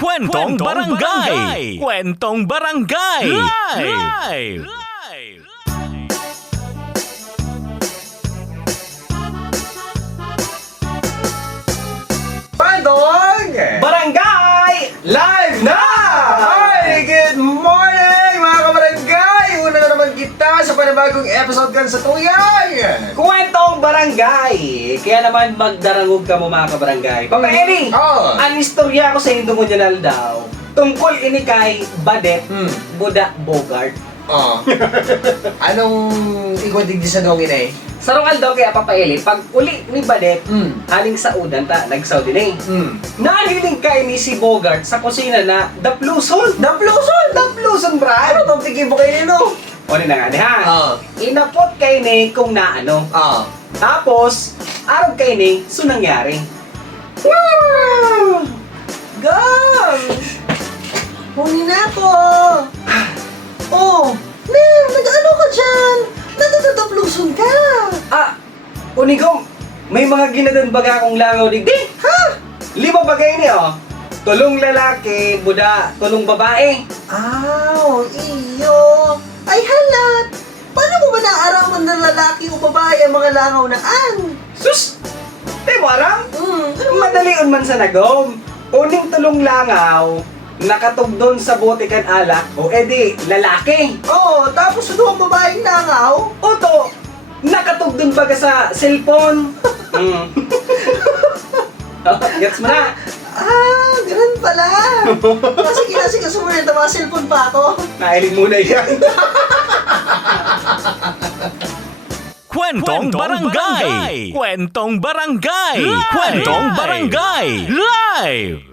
Kwentong Barangay! Kwentong Barangay! Live! Kwentong Barangay! Live na! Hi! Good morning mga kabarangay! Una na naman kita sa panibagong episode kan sa Tuyay! Kwentong Barangay! Kaya naman magdarangog ka mo mga kabarangay. Papa Eri, Oh. ang istorya ko sa Indomunyanal daw tungkol ini kay Badet Buda Bogart. Oh. Anong ikutig sa dongin eh? Sarungal daw kaya Papa Eli, pag uli ni Badet, haling sa udan ta, nag-Saudi na Nahiling kay ni si Bogart sa kusina na dapluson. Dapluson, brad! Ano itong tigibo kayo nino? O na nga ni ha. Oh. Inapot kay ni kung naano. Oh. Tapos, araw kay ni, so nangyari. Wow! Gang! Huni na ako! Oh! Ner, nag-ano ka dyan? Natatatabluson ka! Ah, unigom, may mga ginadanbaga akong langaw digdi. Ha? 5 bagay niyo. Tulong lalaki, buda, tulong babae. Aw, iyo! Ay halat! Paano mo ba naarawan ng lalaki o babae ang mga langaw na an? Sus! Di mo aram? Ano Madalion man sa nagom. Uning tulong langaw, nakatugdon sa botikan alak, o edi, lalaki. Oh, tapos ano ang babaeng langaw? Oto, nakatugdon baga sa cellphone. Gets mo na? Ah, ganun pala! Kasi kinasigaso mo rin na mga cellphone pa ako. Nailing muna yan. Kwentong Barangay! Kwentong Barangay! Kwentong Barangay! Live!